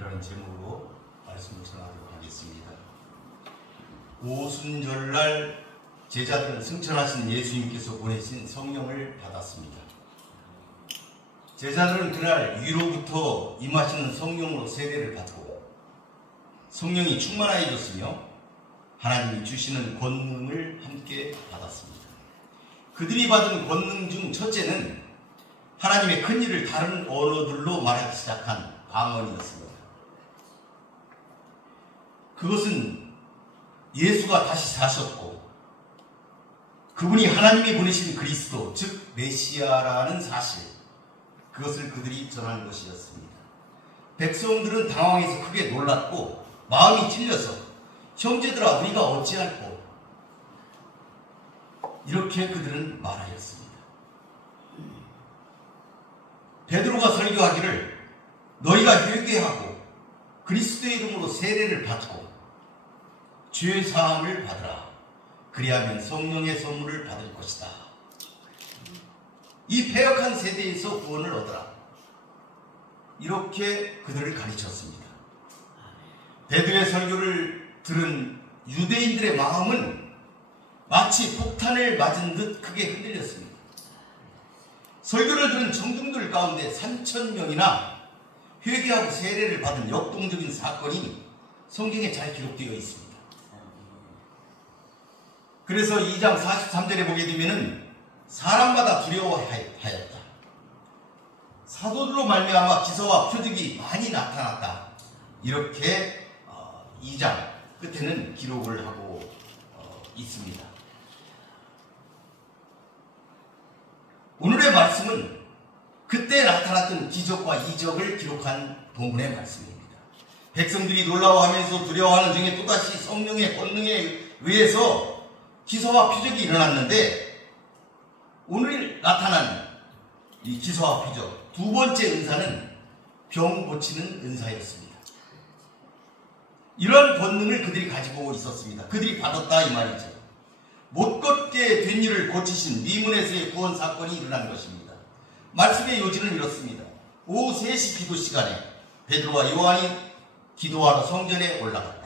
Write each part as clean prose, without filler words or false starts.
이라는 제목으로 말씀을 전하도록 하겠습니다. 오순절날 제자들은 승천하신 예수님께서 보내신 성령을 받았습니다. 제자들은 그날 위로부터 임하시는 성령으로 세례를 받고 성령이 충만하여졌으며 하나님이 주시는 권능을 함께 받았습니다. 그들이 받은 권능 중 첫째는 하나님의 큰 일을 다른 언어들로 말하기 시작한 방언이었습니다. 그것은 예수가 다시 사셨고 그분이 하나님이 보내신 그리스도, 즉 메시아라는 사실, 그것을 그들이 전하는 것이었습니다. 백성들은 당황해서 크게 놀랐고 마음이 찔려서 형제들아 우리가 어찌할꼬, 이렇게 그들은 말하였습니다. 베드로가 설교하기를 너희가 회개하고 그리스도의 이름으로 세례를 받고 죄 사함을 받으라. 그리하면 성령의 선물을 받을 것이다. 이 패역한 세대에서 구원을 얻어라. 이렇게 그들을 가르쳤습니다. 베드로의 설교를 들은 유대인들의 마음은 마치 폭탄을 맞은 듯 크게 흔들렸습니다. 설교를 들은 청중들 가운데 3,000명이나 회개하고 세례를 받은 역동적인 사건이 성경에 잘 기록되어 있습니다. 그래서 2장 43절에 보게 되면 사람마다 두려워하였다. 사도들로 말미암아 기사와 표적이 많이 나타났다. 이렇게 2장 끝에는 기록을 하고 있습니다. 오늘의 말씀은 그때 나타났던 기적과 이적을 기록한 본문의 말씀입니다. 백성들이 놀라워하면서 두려워하는 중에 또다시 성령의 권능에 의해서 기사와 표적이 일어났는데, 오늘 나타난 이 기사와 표적 두 번째 은사는 병 고치는 은사였습니다. 이러한 권능을 그들이 가지고 있었습니다. 그들이 받았다 이 말이죠. 못 걷게 된 일을 고치신 미문에서의 구원 사건이 일어난 것입니다. 말씀의 요지는 이렇습니다. 오후 3시 기도 시간에 베드로와 요한이 기도하러 성전에 올라갔다.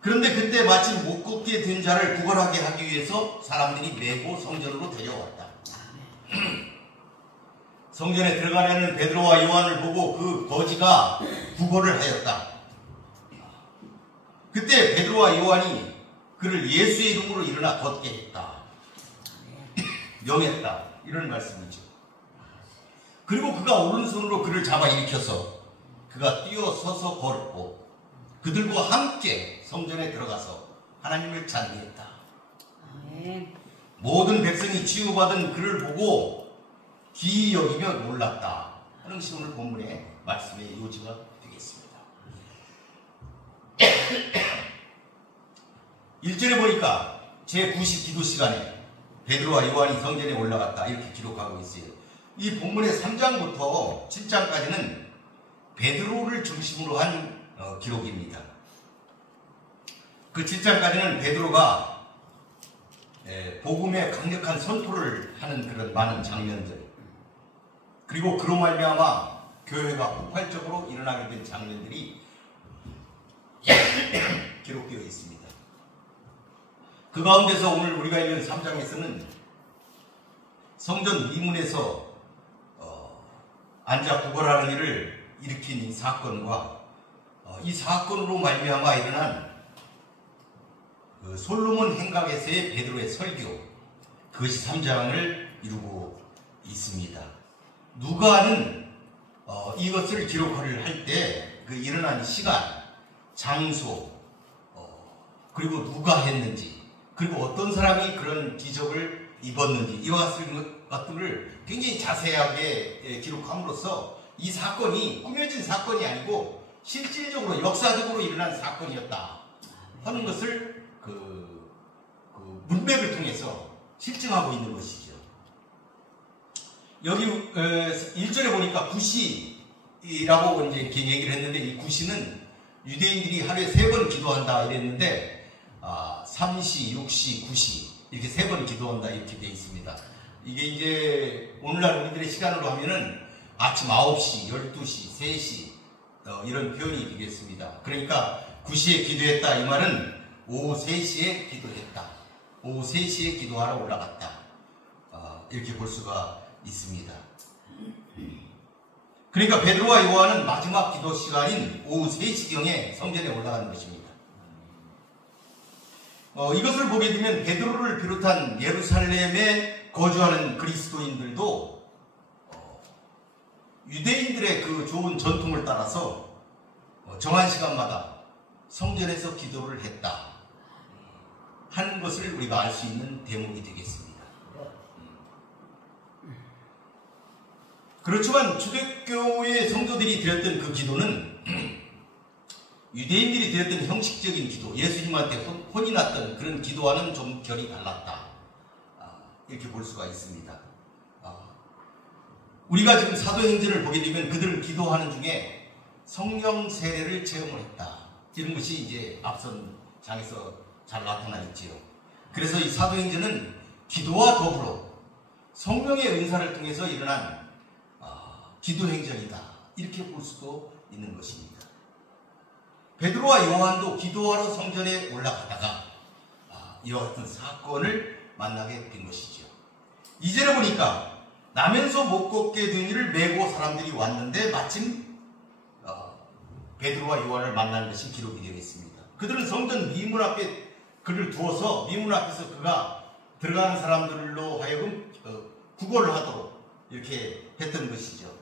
그런데 그때 마침 못 걷게 된 자를 구걸하게 하기 위해서 사람들이 메고 성전으로 데려왔다. 성전에 들어가려는 베드로와 요한을 보고 그 거지가 구걸을 하였다. 그때 베드로와 요한이 그를 예수의 이름으로 일어나 걷게 했다. 명했다. 이런 말씀이죠. 그리고 그가 오른손으로 그를 잡아 일으켜서 그가 뛰어서서 걸었고 그들과 함께 성전에 들어가서 하나님을 찬미했다. 모든 백성이 치유받은 그를 보고 기이 여기며 놀랐다 하는 것이 오늘 본문의 말씀의 요지가 되겠습니다. 1절에 보니까 제9시 기도 시간에 베드로와 요한이 성전에 올라갔다 이렇게 기록하고 있어요. 이 본문의 3장부터 7장까지는 베드로를 중심으로 한 기록입니다. 그 7장까지는 베드로가 복음의 강력한 선포를 하는 그런 많은 장면들, 그리고 그로 말미암아 교회가 폭발적으로 일어나게 된 장면들이 기록되어 있습니다. 그 가운데서 오늘 우리가 읽는 3장에서는 성전 미문에서 앉아 구걸하는 일을 일으킨 이 사건과 이 사건으로 말미암아 일어난 그 솔로몬 행각에서의 베드로의 설교, 그것이 3장을 이루고 있습니다. 누가는 이것을 기록을 할 때 그 일어난 시간, 장소, 그리고 누가 했는지, 그리고 어떤 사람이 그런 기적을 입었는지, 이와 같은 것들을 굉장히 자세하게 기록함으로써 이 사건이 꾸며진 사건이 아니고 실질적으로 역사적으로 일어난 사건이었다 하는 것을 그 문맥을 통해서 실증하고 있는 것이죠. 여기 1절에 보니까 구시라고 이제 이렇게 얘기를 했는데, 이 구시는 유대인들이 하루에 3번 기도한다 이랬는데 3시, 6시, 9시 이렇게 3번 기도한다 이렇게 되어 있습니다. 이게 이제 오늘날 우리들의 시간으로 하면은 아침 9시, 12시, 3시 이런 표현이 되겠습니다. 그러니까 9시에 기도했다 이 말은 오후 3시에 기도했다. 오후 3시에 기도하러 올라갔다. 이렇게 볼 수가 있습니다. 그러니까 베드로와 요한은 마지막 기도 시간인 오후 3시경에 성전에 올라가는 것입니다. 이것을 보게 되면 베드로를 비롯한 예루살렘에 거주하는 그리스도인들도 유대인들의 그 좋은 전통을 따라서 정한 시간마다 성전에서 기도를 했다 하는 것을 우리가 알 수 있는 대목이 되겠습니다. 그렇지만 초대교회 성도들이 드렸던 그 기도는 유대인들이 드렸던 형식적인 기도, 예수님한테 혼이 났던 그런 기도와는 좀 결이 달랐다. 이렇게 볼 수가 있습니다. 우리가 지금 사도행전을 보게 되면 그들은 기도하는 중에 성령 세례를 체험을 했다. 이런 것이 이제 앞선 장에서 잘 나타나 있지요. 그래서 이 사도행전은 기도와 더불어 성령의 은사를 통해서 일어난 기도행전이다. 이렇게 볼 수도 있는 것입니다. 베드로와 요한도 기도하러 성전에 올라가다가 이와 같은 사건을 만나게 된 것이죠. 2절에 보니까 나면서 못 걷게 된 이를 메고 사람들이 왔는데 마침 베드로와 요한을 만나는 것이 기록이 되어 있습니다. 그들은 성전 미문 앞에 그를 두어서 미문 앞에서 그가 들어가는 사람들로 하여금 구걸을 하도록 이렇게 했던 것이죠.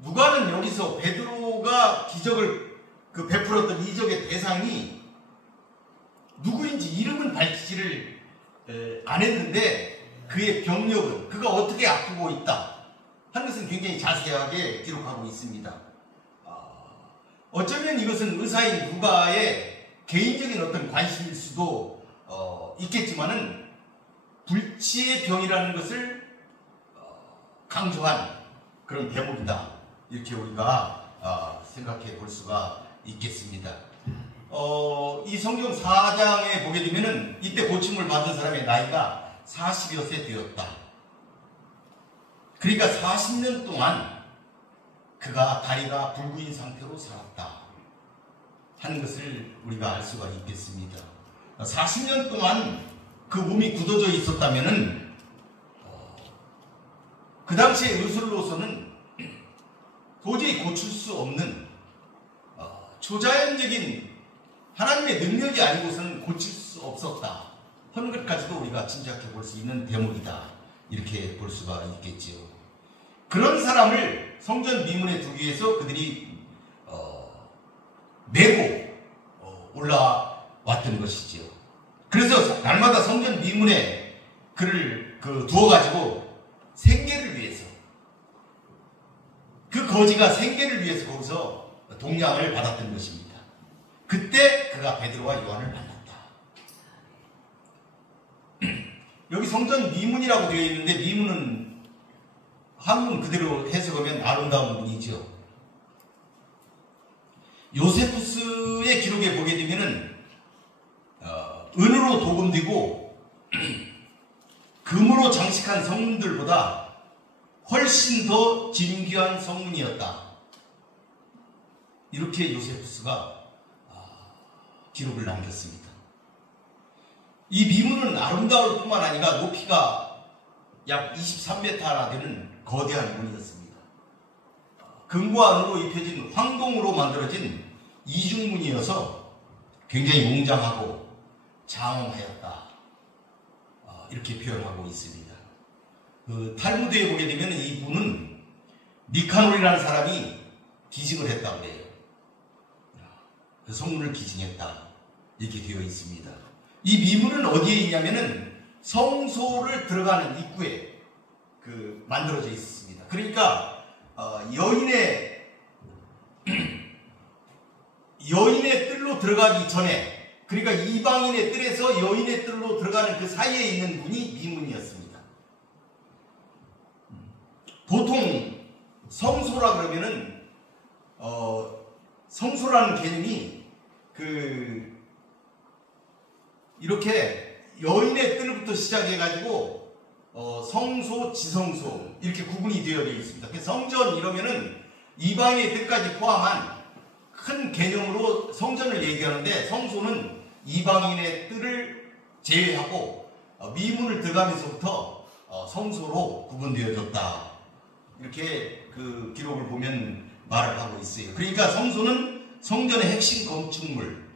누가는 여기서 베드로가 기적을 베풀었던 이적의 대상이 누구인지 이름은 밝히지를 안 했는데 그의 병력은 그가 어떻게 아프고 있다 하는 것은 굉장히 자세하게 기록하고 있습니다. 어쩌면 이것은 의사인 누가의 개인적인 어떤 관심일 수도 있겠지만은 불치의 병이라는 것을 강조한 그런 대목이다. 이렇게 우리가 생각해 볼 수가 있겠습니다. 이 성경 4장에 보게 되면은 이때 고침을 받은 사람의 나이가 40여 세 되었다. 그러니까 40년 동안 그가 다리가 불구인 상태로 살았다 하는 것을 우리가 알 수가 있겠습니다. 40년 동안 그 몸이 굳어져 있었다면은 그 당시의 의술로서는 도저히 고칠 수 없는 초자연적인 하나님의 능력이 아니고서는 고칠 수 없었다 하는 것까지도 우리가 짐작해 볼 수 있는 대목이다. 이렇게 볼 수가 있겠지요. 그런 사람을 성전 미문에 두기 위해서 그들이 메고 올라왔던 것이지요. 그래서 날마다 성전 미문에 그를 두어가지고 생계를 위해서 그 거지가 생계를 위해서 거기서 동양을 받았던 것입니다. 그때 그가 베드로와 요한을 만났다. 여기 성전 미문이라고 되어 있는데 미문은 한문 그대로 해석하면 아름다운 문이죠. 요세푸스의 기록에 보게 되면은 은으로 도금되고 금으로 장식한 성문들보다 훨씬 더 진귀한 성문이었다. 이렇게 요세푸스가 기록을 남겼습니다. 이 미문은 아름다울 뿐만 아니라 높이가 약 23m나 되는 거대한 문이었습니다. 금과 은으로 입혀진 황동으로 만들어진 이중문이어서 굉장히 웅장하고 장엄하였다. 이렇게 표현하고 있습니다. 탈무드에 보게 되면 이 문은 니카놀이라는 사람이 기증을 했다고 해요. 그 성문을 기증했다. 이렇게 되어 있습니다. 이 미문은 어디에 있냐면은 성소를 들어가는 입구에 만들어져 있습니다. 그러니까 여인의 뜰로 들어가기 전에, 그러니까 이방인의 뜰에서 여인의 뜰로 들어가는 그 사이에 있는 문이 미문이었습니다. 보통 성소라 그러면은 성소라는 개념이 이렇게 여인의 뜰부터 시작해가지고 성소, 지성소 이렇게 구분이 되어 있습니다. 성전 이러면은 이방인의 뜻까지 포함한 큰 개념으로 성전을 얘기하는데, 성소는 이방인의 뜻을 제외하고 미문을 들어가면서부터 성소로 구분되어졌다. 이렇게 그 기록을 보면 말을 하고 있어요. 그러니까 성소는 성전의 핵심 건축물,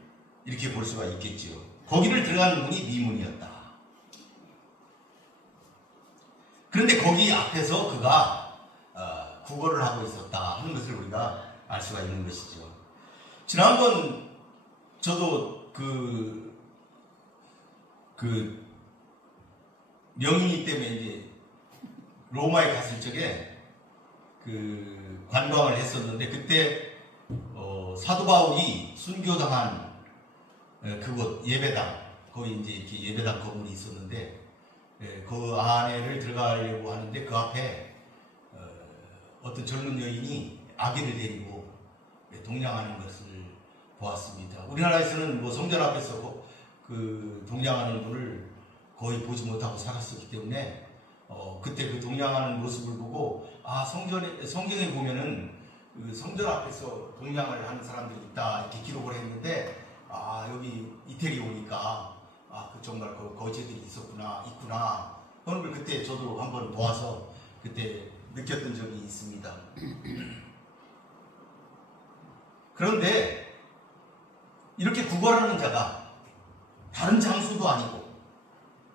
이렇게 볼 수가 있겠죠. 거기를 들어가는 문이 미문이었다. 그런데 거기 앞에서 그가 구걸을 하고 있었다 하는 것을 우리가 알 수가 있는 것이죠. 지난번 저도 그 명인이 때문에 이제 로마에 갔을 적에 그 관광을 했었는데, 그때 사도 바울이 순교당한 그곳 예배당, 거기 이제 이렇게 예배당 건물이 있었는데, 그 안에를 들어가려고 하는데 그 앞에 어떤 젊은 여인이 아기를 데리고 동냥하는 것을 보았습니다. 우리나라에서는 뭐 성전 앞에서 그 동냥하는 분을 거의 보지 못하고 살았었기 때문에 그때 그 동냥하는 모습을 보고, 아, 성경에 보면은 그 성전 앞에서 동냥을 하는 사람들이 있다 이렇게 기록을 했는데, 아, 여기 이태리 오니까 그 정말 그 거제들이 있구나 하는 걸 그때 저도 한번 보아서 그때 느꼈던 적이 있습니다. 그런데 이렇게 구걸하는 자가 다른 장소도 아니고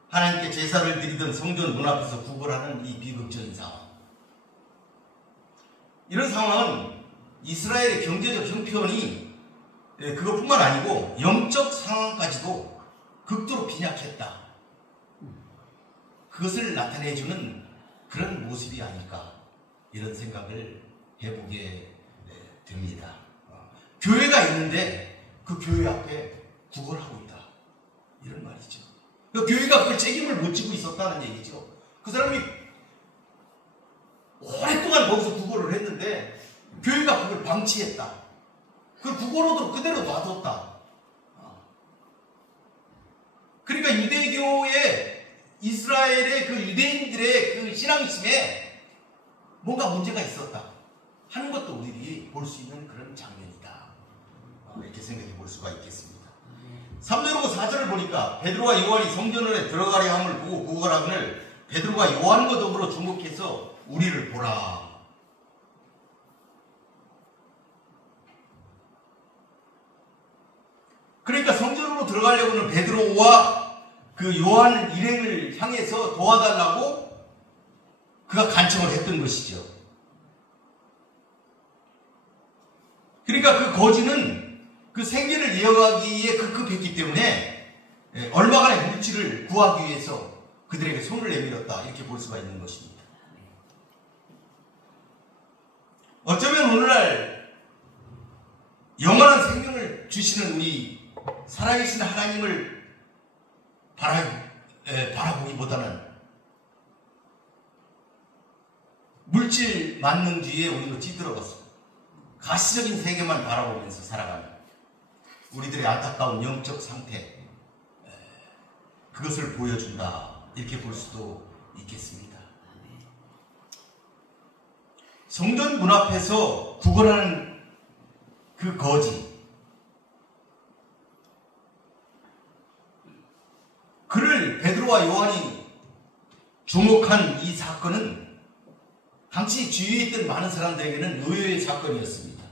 하나님께 제사를 드리던 성전 문 앞에서 구걸하는 이 비극적인 상황, 이런 상황은 이스라엘의 경제적 형편이 그것뿐만 아니고 영적 상황까지도 극도로 빈약했다, 그것을 나타내주는 그런 모습이 아닐까, 이런 생각을 해보게 됩니다. 교회가 있는데 그 교회 앞에 구걸하고 있다, 이런 말이죠. 그러니까 교회가 그 책임을 못 지고 있었다는 얘기죠. 그 사람이 오랫동안 거기서 구걸을 했는데 교회가 그걸 방치했다, 그걸 구걸하도록 그대로 놔뒀다. 그러니까 유대교의, 이스라엘의 그 유대인들의 그 신앙심에 뭔가 문제가 있었다 하는 것도 우리들이 볼 수 있는 그런 장면이다, 이렇게 생각해 볼 수가 있겠습니다. 3절하고 4절을 보니까 베드로와 요한이 성전에 들어가려 함을 보고 구걸하거늘 베드로가 요한과 더불어 주목해서 우리를 보라. 그러니까 성전으로 들어가려고는 베드로와 그 요한 일행을 향해서 도와달라고 그가 간청을 했던 것이죠. 그러니까 그 거지는 그 생계를 이어가기에 급급했기 때문에 얼마간의 물질을 구하기 위해서 그들에게 손을 내밀었다, 이렇게 볼 수가 있는 것입니다. 어쩌면 오늘날 영원한 생명을 주시는 우리 살아계신 하나님을 바라보기보다는 물질 만능주의에 우리도 찌들어갔어. 가시적인 세계만 바라보면서 살아가는 우리들의 안타까운 영적 상태, 그것을 보여준다, 이렇게 볼 수도 있겠습니다. 성전 문 앞에서 구걸하는 그 거지, 그를 베드로와 요한이 주목한 이 사건은 당시 주위에 있던 많은 사람들에게는 의외의 사건이었습니다.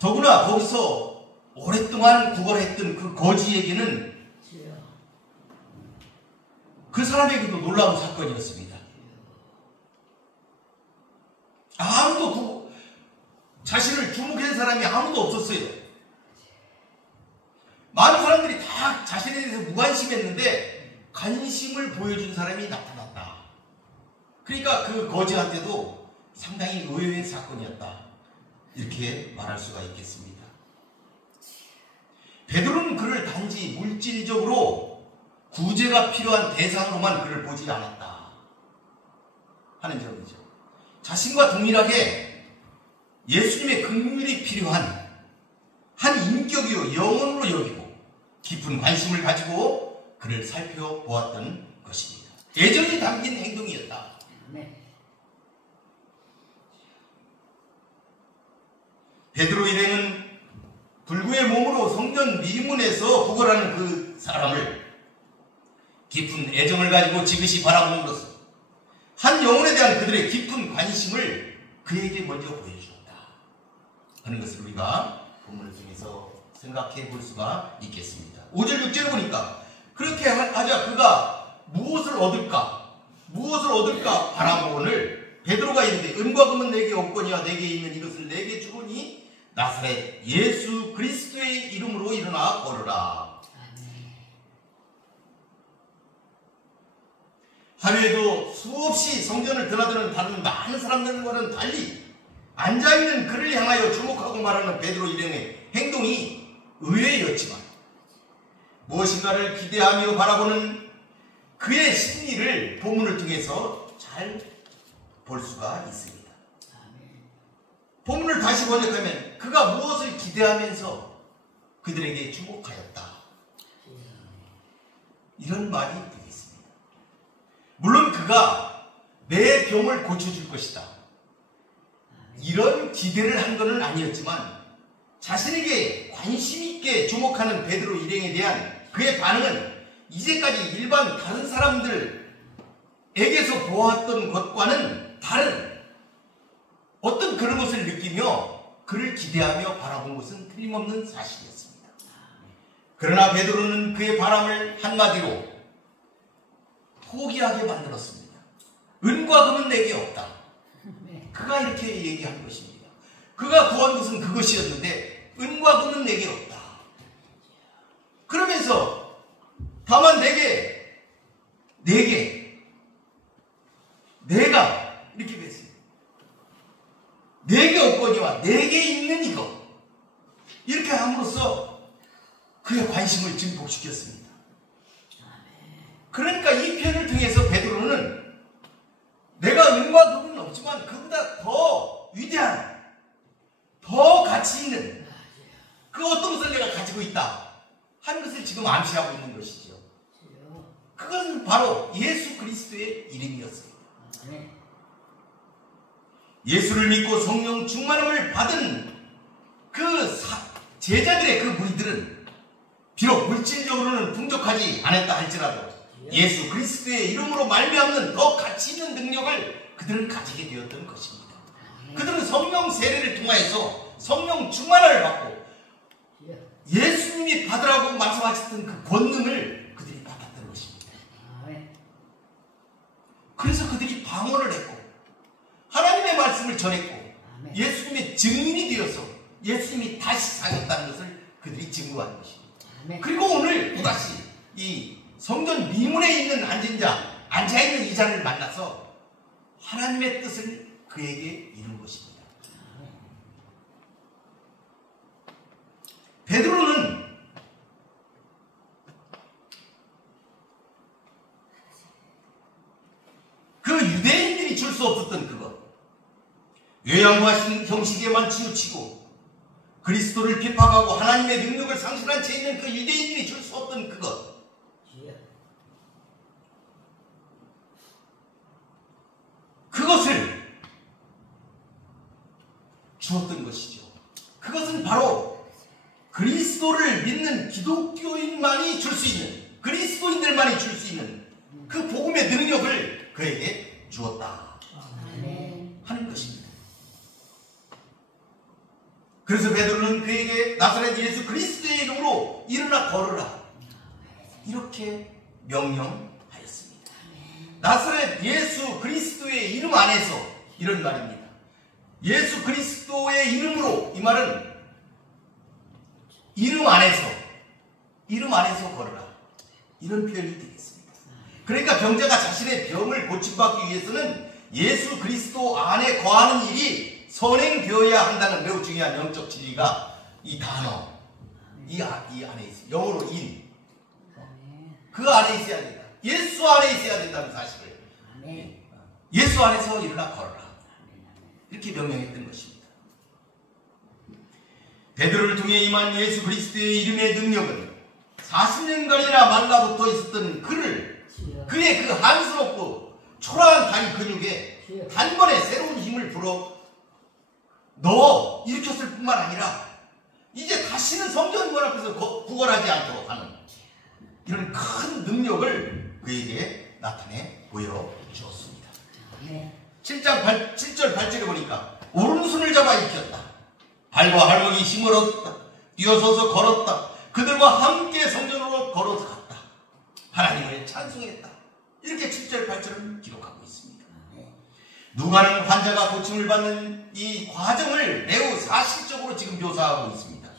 더구나 거기서 오랫동안 구걸했던 그 거지에게는 그 사람에게도 놀라운 사건이었습니다. 아무도 자신을 주목한 사람이 아무도 없었어요. 많은 사람들이 다 자신에 대해서 무관심했는데 관심을 보여준 사람이 나타났다. 그러니까 그 거지한테도 상당히 의외의 사건이었다, 이렇게 말할 수가 있겠습니다. 베드로는 그를 단지 물질적으로 구제가 필요한 대상으로만 그를 보지 않았다 하는 점이죠. 자신과 동일하게 예수님의 긍휼이 필요한 한 인격이요 영혼으로 여기고 깊은 관심을 가지고 그를 살펴보았던 것입니다. 애정이 담긴 행동이었다. 베드로 일행은 불구의 몸으로 성전 미문에서 구걸하는 그 사람을 깊은 애정을 가지고 지그시 바라봄으로써 한 영혼에 대한 그들의 깊은 관심을 그에게 먼저 보여주었다 하는 것을 우리가 본문을 통해서 생각해 볼 수가 있겠습니다. 5절 6절을 보니까 그렇게 하자 그가 무엇을 얻을까 바라보거늘 베드로가 이르되 은과 금은 내게 없거니와 내게 있는 이것을 내게 주오니 나사렛 예수 그리스도의 이름으로 일어나 걸으라. 하루에도 수없이 성전을 드나드는 다른 많은 사람들과는 달리 앉아있는 그를 향하여 주목하고 말하는 베드로 일행의 행동이 의외였지만 무엇인가를 기대하며 바라보는 그의 심리를 본문을 통해서 잘 볼 수가 있습니다. 본문을 다시 번역하면 그가 무엇을 기대하면서 그들에게 주목하였다. 이런 말이 되겠습니다. 물론 그가 내 병을 고쳐줄 것이다. 이런 기대를 한 것은 아니었지만 자신에게 관심 있게 주목하는 베드로 일행에 대한 그의 반응은 이제까지 일반 다른 사람들에게서 보았던 것과는 다른 어떤 그런 것을 느끼며 그를 기대하며 바라본 것은 틀림없는 사실이었습니다. 그러나 베드로는 그의 바람을 한마디로 포기하게 만들었습니다. 은과 금은 내게 없다. 그가 이렇게 얘기한 것입니다. 그가 구한 것은 그것이었는데 은과 금은 내게 없다. 그러면서 다만 내가 이렇게 했습니다. 내게 없거니와 내게 있는 이것 이렇게 함으로써 그의 관심을 증폭시켰습니다. 그러니까 이 편을 통해서 베드로는 내가 은과 금은 없지만 그보다 더 위대한 더 가치 있는 그 어떤 것을 내가 가지고 있다 하는 것을 지금 암시하고 있는 것이죠. 그것은 바로 예수 그리스도의 이름이었습니다. 예수를 믿고 성령 충만함을 받은 그 제자들의 그 무리들은 비록 물질적으로는 풍족하지 않았다 할지라도 예수 그리스도의 이름으로 말미암는 더 가치 있는 능력을 그들은 가지게 되었던 것입니다. 그들은 성령 세례를 통하여서 성령 충만함을 받고 예수님이 받으라고 말씀하셨던 그 권능을 그들이 받았던 것입니다. 그래서 그들이 방언을 했고 하나님의 말씀을 전했고 예수님의 증인이 되어서 예수님이 다시 사셨다는 것을 그들이 증거한 것입니다. 그리고 오늘 또다시 이 성전 미문에 있는 앉아있는 이 자를 만나서 하나님의 뜻을 그에게 이룬 것입니다. 베드로는 그 유대인들이 줄 수 없었던 그것, 외양과 형식에만 치우치고 그리스도를 핍박하고 하나님의 능력을 상실한 채 있는 그 유대인들이 줄 수 없던 그것, 그것을 주었던 것이죠. 그것은 바로 그리스도를 믿는 기독교인만이 줄 수 있는, 그리스도인들만이 줄 수 있는 그 복음의 능력을 그에게 주었다 하는 것입니다. 그래서 베드로는 그에게 나사렛 예수 그리스도의 이름으로 일어나 걸으라 이렇게 명령하였습니다. 나사렛 예수 그리스도의 이름 안에서 이런 말입니다. 예수 그리스도의 이름으로, 이 말은 이름 안에서 걸으라 이런 표현이 되겠습니다. 그러니까 병자가 자신의 병을 고침받기 위해서는 예수 그리스도 안에 거하는 일이 선행되어야 한다는 매우 중요한 영적 진리가 이 단어, 이 안에 있습니다. 영어로 인, 그 안에 있어야 된다. 예수 안에 있어야 된다는 사실을, 예수 안에서 일어나 걸어라 이렇게 명령했던 것입니다. 베드로를 통해 임한 예수 그리스도의 이름의 능력은 40년간이나 말라붙어 있었던 그의 그 한스럽고 초라한 다리 근육에 단번에 새로운 힘을 불어 너 일으켰을 뿐만 아니라 이제 다시는 성전문 앞에서 구걸하지 않도록 하는 이런 큰 능력을 그에게 나타내 보여주었습니다. 7절 8절에 보니까 오른손을 잡아 일으켰다. 발과 발목이 힘을 얻었다. 뛰어서서 걸었다. 그들과 함께 성전으로 걸어서 갔다. 하나님을 찬송했다. 이렇게 7절 8절을 기록하고 있습니다. 누가는 환자가 고침을 받는 이 과정을 매우 사실적으로 지금 묘사하고 있습니다.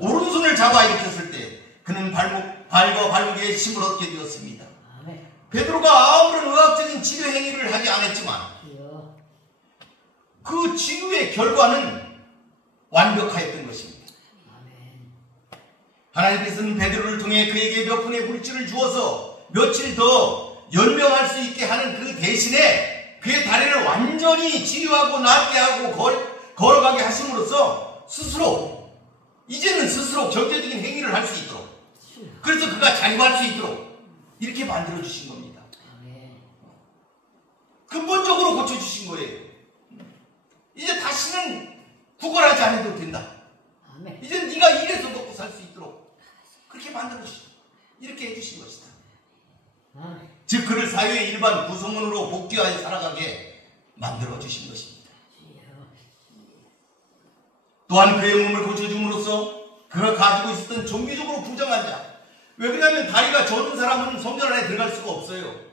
오른손을 잡아 일으켰을 때 그는 발과 발목에 힘을 얻게 되었습니다. 베드로가 아무런 의학적인 치료 행위를 하지 않았지만 그 치유의 결과는 완벽하였던 것입니다. 하나님께서는 베드로를 통해 그에게 몇 푼의 물질을 주어서 며칠 더 연명할 수 있게 하는 그 대신에 그의 다리를 완전히 치유하고 낫게 하고 걸어가게 하심으로써 이제는 스스로 경제적인 행위를 할 수 있도록, 그래서 그가 자립할 수 있도록 이렇게 만들어주신 겁니다. 근본적으로 고쳐주신 거예요. 이제 다시는 구걸하지 않아도 된다. 이제 네가 일해서 먹고 살 수 있도록 그렇게 만들어주신, 이렇게 해주신 것이다. 즉 그를 사회의 일반 구성원으로 복귀하여 살아가게 만들어주신 것입니다. 또한 그의 몸을 고쳐줌으로써 그가 가지고 있었던 종교적으로 부정한 자, 왜 그러냐면 다리가 저는 사람은 성전 안에 들어갈 수가 없어요.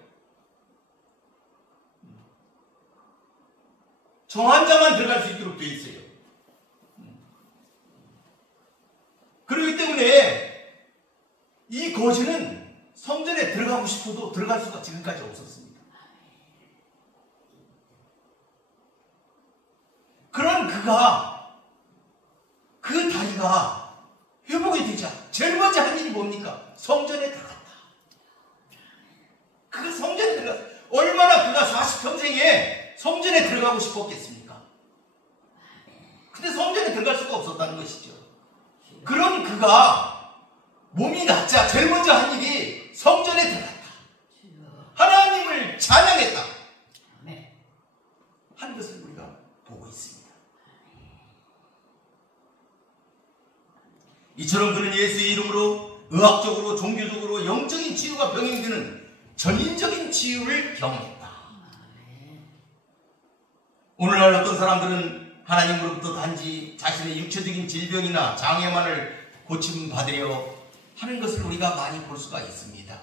정한 자만 들어갈 수 있도록 되어 있어요. 그렇기 때문에 이 거지는 성전에 들어가고 싶어도 들어갈 수가 지금까지 없었습니다. 그런 그 다리가 회복이 되자 제일 먼저 한 일이 뭡니까? 성전에 들어갔다. 그가 성전에 들어갔다. 얼마나 그가 40평생에 성전에 들어가고 싶었겠습니까? 근데 성전에 들어갈 수가 없었다는 것이죠. 그런 그가 몸이 낫자 제일 먼저 한 일이 성전에 들어갔다. 하나님을 찬양했다. 하는 것을 우리가 보고 있습니다. 이처럼 그는 예수의 이름으로 의학적으로, 종교적으로, 영적인 치유가 병행되는 전인적인 치유를 경험했다. 오늘날 어떤 사람들은 하나님으로부터 단지 자신의 육체적인 질병이나 장애만을 고침받으려 하는 것을 우리가 많이 볼 수가 있습니다.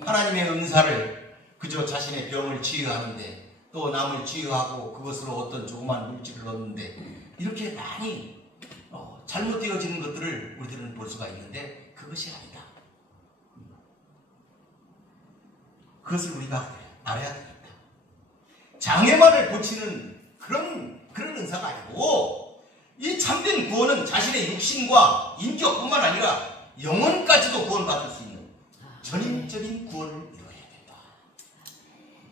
하나님의 은사를 그저 자신의 병을 치유하는데, 또 남을 치유하고 그것으로 어떤 조그만 물질을 얻는데, 이렇게 많이 잘못되어지는 것들을 우리들은 볼 수가 있는데 그것이 아니다. 그것을 우리가 알아야 됩니다. 장애만을 고치는 그런 은사가 아니고, 이 참된 구원은 자신의 육신과 인격뿐만 아니라 영혼까지도 구원받을 수 있는 전인적인 구원을 이루어야 된다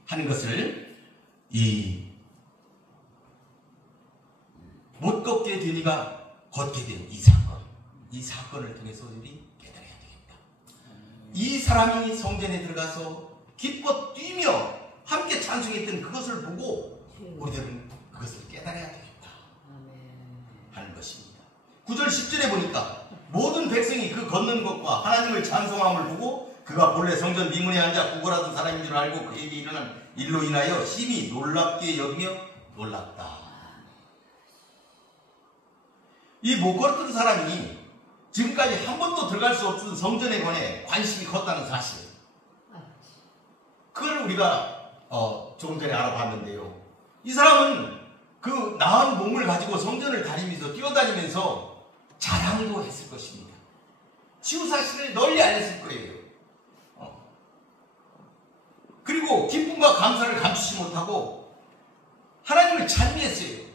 하는 것을 못 걷게 되니가 걷게 된 이 사건을 통해서 우리 깨달아야 되겠다. 이 사람이 성전에 들어가서 기뻐 뛰며 함께 찬송했던 그것을 보고 우리들은 그것을 깨달아야 되겠다 하는 것입니다. 9절 10절에 보니까 모든 백성이 그 걷는 것과 하나님을 찬송함을 보고 그가 본래 성전 미문에 앉아 구걸하던 사람인 줄 알고 그에게 일어난 일로 인하여 심히 놀랍게 여기며 놀랐다. 이 못 걸었던 사람이 지금까지 한 번도 들어갈 수 없던 성전에 관해 관심이 컸다는 사실, 그걸 우리가 조금 전에 알아봤는데요. 이 사람은 그 나은 몸을 가지고 성전을 다니면서 뛰어다니면서 자랑도 했을 것입니다. 치유 사실을 널리 알렸을 거예요. 그리고 기쁨과 감사를 감추지 못하고 하나님을 찬미했어요.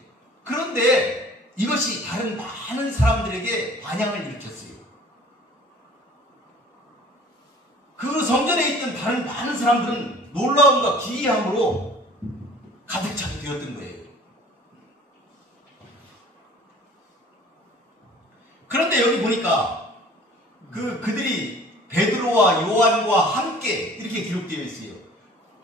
그런데 이것이 다른 많은 사람들에게 반향을 일으켰어요. 그 성전에 있던 다른 많은 사람들은 놀라움과 기이함으로 가득 차게 되었던 거예요. 그런데 여기 보니까 그들이 베드로와 요한과 함께 이렇게 기록되어 있어요.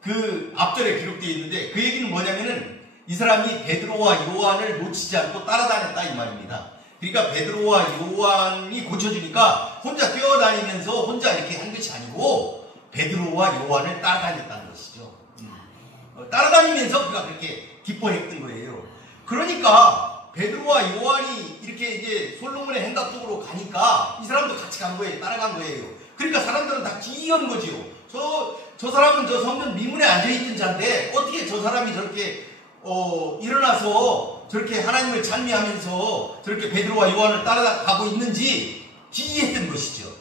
그 앞절에 기록되어 있는데 그 얘기는 뭐냐면은 이 사람이 베드로와 요한을 놓치지 않고 따라다녔다 이 말입니다. 그러니까 베드로와 요한이 고쳐주니까 혼자 뛰어다니면서 혼자 이렇게 한 것이 아니고 베드로와 요한을 따라다녔다는 것이죠. 따라다니면서 그가 그렇게 기뻐했던 거예요. 그러니까 베드로와 요한이 이렇게 이제 솔로몬의 행각 쪽으로 가니까 이 사람도 같이 간 거예요. 따라간 거예요. 그러니까 사람들은 다 기이한 거지요. 저 사람은 저 성전 미문에 앉아있던 자인데 어떻게 저 사람이 저렇게 일어나서 저렇게 하나님을 찬미하면서 저렇게 베드로와 요한을 따라가고 있는지 기이했던 것이죠.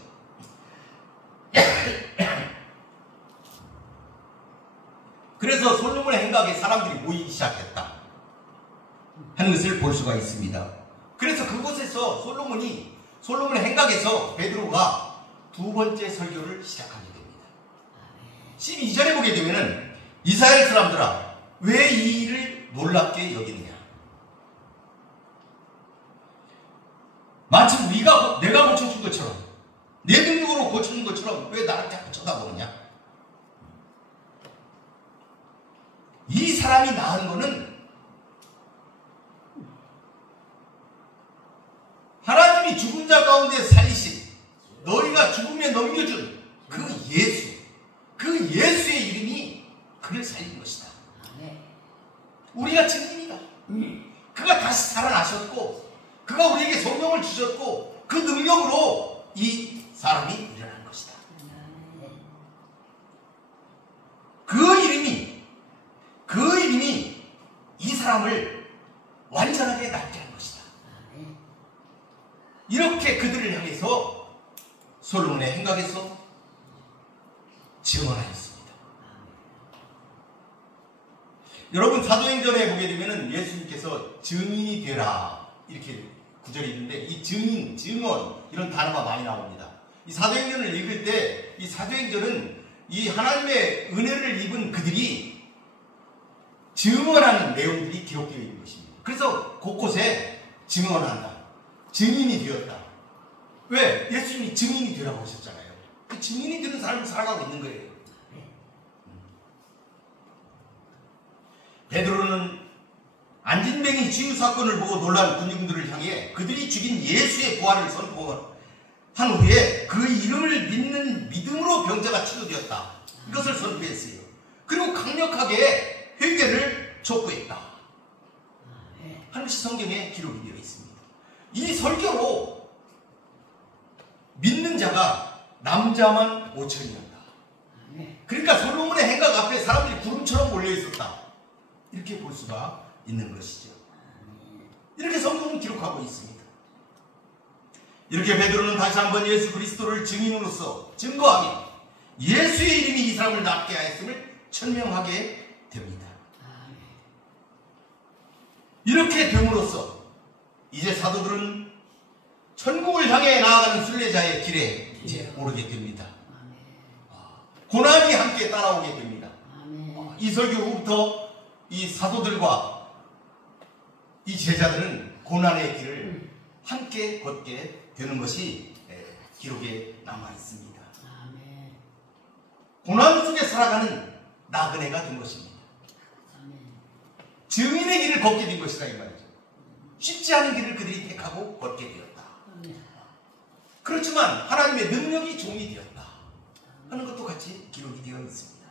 그래서 솔로몬의 행각에 사람들이 모이기 시작했다 하는 것을 볼 수가 있습니다. 그래서 그곳에서 솔로몬의 행각에서 베드로가 두 번째 설교를 시작하게 됩니다. 12절에 보게 되면은 이스라엘 사람들아 왜 이 일을 놀랍게 여기느냐, 마치 내가 고쳐준 것처럼 내 능력으로 고쳐준 것처럼 왜 나를 자꾸 쳐다보느냐. 이 사람이 낳은 거는 하나님이 죽은 자 가운데 살리신, 너희가 죽음에 넘겨준 그 예수의 이름이 그를 살린 것이다. 우리가 증인이다. 그가 다시 살아나셨고 그가 우리에게 성령을 주셨고 그 능력으로 이 사람이 일어난 것이다. 그 이름이 이 사람을 완전하게 낫게 한 것이다. 이렇게 그들을 향해서 솔로몬의 행각에서 증언하였습니다. 여러분 사도행전에 보게 되면 예수님께서 증인이 되라 이렇게 구절이 있는데 이 증인, 증언 이런 단어가 많이 나옵니다. 이 사도행전을 읽을 때 이 사도행전은 이 하나님의 은혜를 입은 그들이 증언하는 내용들이 기록되어 있는 것입니다. 그래서 곳곳에 증언한다, 증인이 되었다. 왜? 예수님이 증인이 되라고 하셨잖아요. 그 증인이 되는 삶을 살아가고 있는 거예요. 베드로는 안진뱅이 치유 사건을 보고 놀란 군중들을 향해 그들이 죽인 예수의 부활을 선포한 후에 그 이름을 믿는 믿음으로 병자가 치유되었다. 이것을 선포했어요. 그리고 강력하게 회개를 촉구했다 하는 것이 성경에 기록이 되어 있습니다. 이 설교로 믿는 자가 남자만 5천이었다. 그러니까 솔로몬의 행각 앞에 사람들이 구름처럼 몰려 있었다. 이렇게 볼 수가 있는 것이죠. 이렇게 성경은 기록하고 있습니다. 이렇게 베드로는 다시 한번 예수 그리스도를 증인으로서 증거하며 예수의 이름이 이 사람을 낫게 하였음을 천명하게 됩니다. 이렇게 됨으로써 이제 사도들은 천국을 향해 나아가는 순례자의 길에 이제 오르게 됩니다. 고난이 함께 따라오게 됩니다. 이 설교 후부터 이 사도들과 이 제자들은 고난의 길을 함께 걷게 되는 것이 기록에 남아 있습니다. 고난 속에 살아가는 나그네가 된 것입니다. 증인의 길을 걷게 된 것이다 이 말이죠. 쉽지 않은 길을 그들이 택하고 걷게 되었다. 그렇지만 하나님의 능력이 종이 되었다 하는 것도 같이 기록이 되어 있습니다.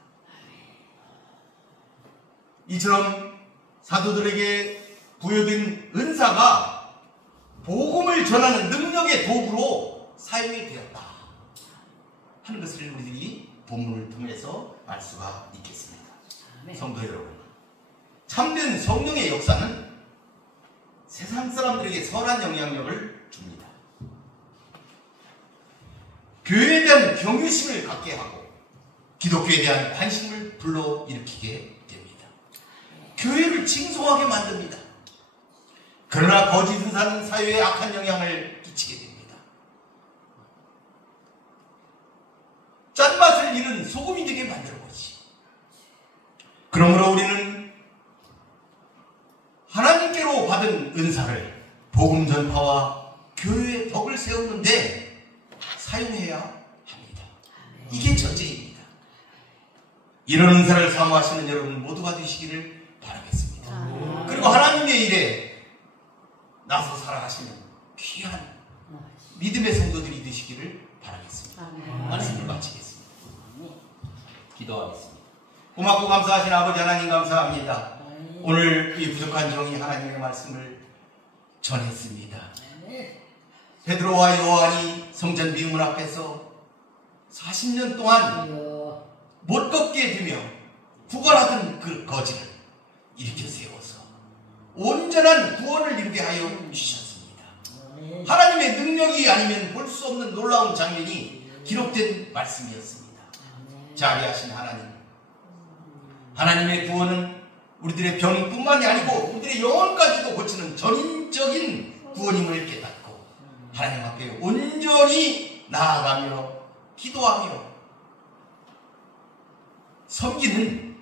이처럼 사도들에게 부여된 은사가 복음을 전하는 능력의 도구로 사용이 되었다 하는 것을 우리들이 본문을 통해서 알 수가 있겠습니다. 성도 여러분, 참된 성령의 역사는 세상 사람들에게 선한 영향력을 줍니다. 교회에 대한 경외심을 갖게 하고 기독교에 대한 관심을 불러일으키게 됩니다. 교회를 칭송하게 만듭니다. 그러나 거짓 은사는 사회에 악한 영향을 끼치게 됩니다. 짠맛을 잃은 소금이 되게 만드는 것이. 그러므로 우리는 하나님께로 받은 은사를 복음 전파와 교회의 덕을 세우는데 사용해야 합니다. 이게 전제입니다. 이런 은사를 사모하시는 여러분 모두가 되시기를 바라겠습니다. 그리고 하나님의 일에 나서 살아가시는 귀한 믿음의 성도들이 되시기를 바라겠습니다. 말씀을 마치겠습니다. 기도하겠습니다. 고맙고 감사하신 아버지 하나님 감사합니다. 오늘 이 부족한 종이 하나님의 말씀을 전했습니다. 베드로와 요한이 성전 미문 앞에서 40년 동안 못 걷게 되며 구걸하던 그 거지를 일으켜 세워서 온전한 구원을 이루게 하여 주셨습니다. 하나님의 능력이 아니면 볼 수 없는 놀라운 장면이 기록된 말씀이었습니다. 자비하신 하나님, 하나님의 구원은 우리들의 병뿐만이 아니고 우리들의 영혼까지도 고치는 전인적인 구원임을 깨닫고 하나님 앞에 온전히 나아가며 기도하며 섬기는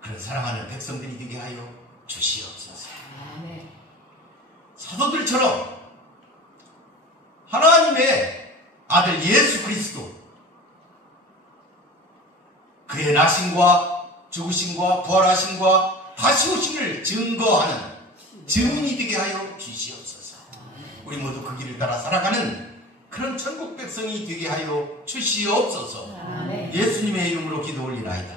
그런 사랑하는 백성들이 되게 하여 주시옵소서. 사도들처럼 하나님의 아들 예수 그리스도 그의 나심과 죽으심과 부활하심과 다시 오심을 증거하는 증인이 되게 하여 주시옵소서. 우리 모두 그 길을 따라 살아가는 그런 천국 백성이 되게 하여 주시옵소서. 예수님의 이름으로 기도 올리나이다.